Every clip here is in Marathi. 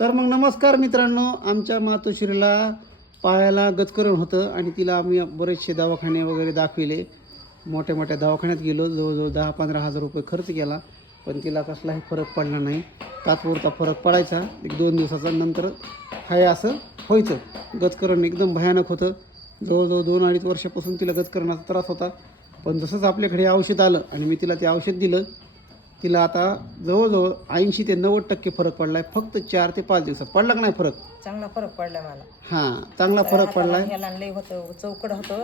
तर मग नमस्कार मित्रांनो, आमच्या मातोश्रीला पायाला गचकरण होतं आणि तिला आम्ही बरेचसे दवाखाने वगैरे दाखविले. मोठ्या मोठ्या दवाखान्यात गेलो, जवळजवळ 10-15 हजार रुपये खर्च केला, पण तिला कसलाही फरक पडला नाही. तात्पुरता फरक पडायचा, 1-2 दिवसाचा, नंतर हाय असं व्हायचं. गचकरण एकदम भयानक होतं. जवळजवळ 2-2.5 वर्षापासून तिला गचकरणाचा त्रास होता. पण जसंच आपल्याकडे औषध आलं आणि मी तिला ते औषध दिलं, तिला आता जवळजवळ 80 ते 90% फरक पडला आहे. फक्त 4 ते 5 दिवसात. पडला का नाही फरक? चांगला फरक पडला मला. हां, चांगला फरक पडला आहे. ह्याला लय होतं, चौकड होतं.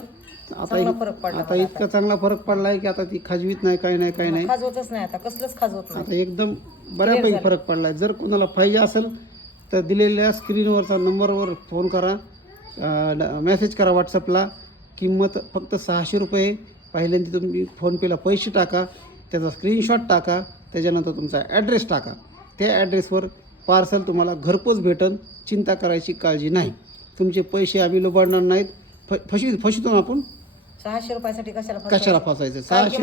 आता चांगला फरक पडला आता इतका चांगला फरक पडला आहे की आता ती खाजवीत नाही, काही नाही, काही नाही. खाजवतच नाही आता, कसलंच खाजवत नाही. आता एकदम बऱ्यापैकी फरक पडला आहे. जर कोणाला पाहिजे असेल तर दिलेल्या स्क्रीनवरचा नंबरवर फोन करा, मेसेज करा व्हॉट्सअपला. किंमत फक्त 600 रुपये. पहिल्यांदा तुम्ही फोनपेला पैसे टाका, त्याचा स्क्रीनशॉट टाका, त्याच्यानंतर तुमचा ॲड्रेस टाका. त्या ॲड्रेसवर पार्सल तुम्हाला घरपोच भेटन. चिंता करायची काळजी नाही. तुमचे पैसे आम्ही लुबाडणार नाहीत. फसवतो ना आपण. 600 रुपयासाठी कशाला कशाला फसायचं? 600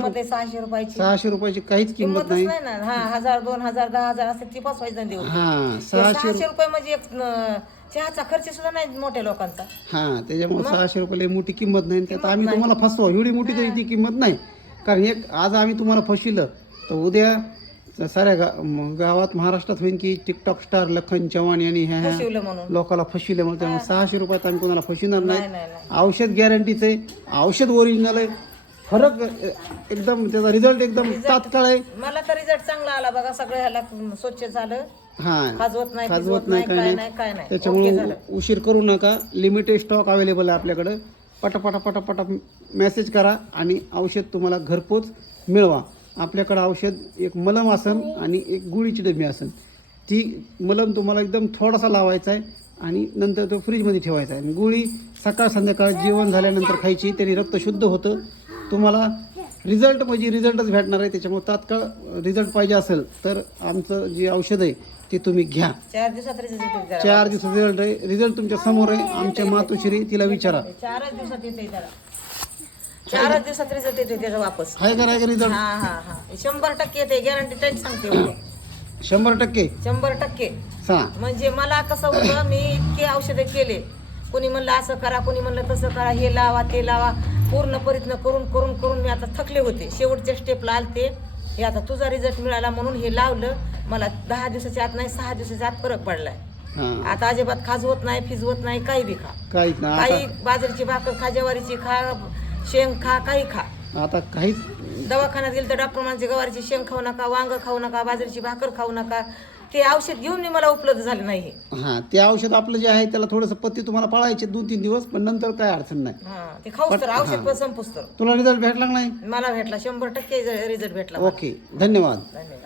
रुपयाची 600 रुपयाची काहीच किंमत किंमतच नाही. नाही ना. 1000, 2000, 10,000 असते ती फसवायचं देऊ. हां, 600 रुपये म्हणजे एक चहाचा खर्च सुद्धा नाही मोठ्या लोकांचा. हां, त्याच्यामुळे 600 रुपयाला मोठी किंमत नाही. त्यात आम्ही तुम्हाला फसवा, एवढी मोठी तरी ती किंमत नाही. कारण एक आज आम्ही तुम्हाला फसविलं तर उद्या साऱ्या गावात महाराष्ट्रात होईल की टिकटॉक स्टार लखन चव्हाण यांनी ह्या फसवलं म्हणून लोकांना फसविलं. म्हणून त्यामुळे 600 रुपयात आम्ही कोणाला फसविणार नाही नाही. नाही नाही. औषध गॅरंटीचं आहे, औषध ओरिजिनल आहे. फरक एकदम, त्याचा रिझल्ट एकदम तात्काळ आहे. मला तर रिझल्ट चांगला आला बघा. सगळं ह्याला स्वच्छ झालं, हां, खाजवत नाही, खाजवत भिजवत नाही, नाही, काय काय नाही. नाही, काय नाही. त्याच्यामुळे उशीर करू नका. लिमिटेड स्टॉक अवेलेबल आहे आपल्याकडं. पटापटा मेसेज करा आणि औषध तुम्हाला घरपोच मिळवा. आपल्याकडं औषध एक मलम असन आणि एक गुळीची डबी असन. ती मलम तुम्हाला एकदम थोडासा लावायचा आहे आणि नंतर तो फ्रीजमध्ये ठेवायचा आहे. गुळी सकाळ संध्याकाळ जेवण झाल्यानंतर खायची, त्याने रक्त शुद्ध होतं. तुम्हाला रिझल्ट म्हणजे रिझल्टच भेटणार आहे. त्याच्यामुळे तात्काळ रिझल्ट पाहिजे असेल तर आमचं जे औषध आहे ते तुम्ही घ्या. 4 दिवसात रिझल्ट येते. 4 दिवसात रिझल्ट आहे. रिझल्ट तुमच्या समोर आहे. आमच्या मातोश्री, तिला विचारा. 4 दिवसात येते त्याला. 4 दिवसात रिझल्ट येते त्याचा वापस. आहे का रिझल्ट? हा हा हा 100% येते. गॅरंटी त्याची सांगते मी. 100%. 100%. सांग. म्हणजे मला कसं होतं, मी इतके औषधे केले. कोणी म्हणलं असं करा, कोणी म्हणलं तसं करा, हे लावा ते लावा, पूर्ण प्रयत्न करून करून करून मी आता थकले होते. शेवटच्या स्टेपला आलते. हे आता तुझा रिझल्ट मिळाला म्हणून हे लावलं. मला 10 दिवसाच्या आत नाही, 6 दिवसाच्या आत फरक पडलाय. हां, आता अजिबात खाजवत नाही, फिजवत नाही, काही बी खा. काहीच नाही काही बाजरीची भाकर खा, ज्वारीची खा, शेंग खा, काही खा. आता काहीच. दवाखान्यात गेलं तर डॉक्टर म्हणजे गवारीची शेंग खाऊ नका, वांग खाऊ नका, बाजरीची भाकर खाऊ नका. ते औषध घेऊन मला उपलब्ध झालं नाही हे. हां, ते औषध आपलं जे आहे त्याला थोडंसं पत्ती तुम्हाला पाळायचे 2-3 दिवस, पण नंतर काय अडचण नाही. हा ते खाऊच तर औषध पण संपूस तर. तुला रिझल्ट भेटला का नाही? मला भेटला 100% रिझल्ट भेटला. ओके, धन्यवाद. धन्यवाद.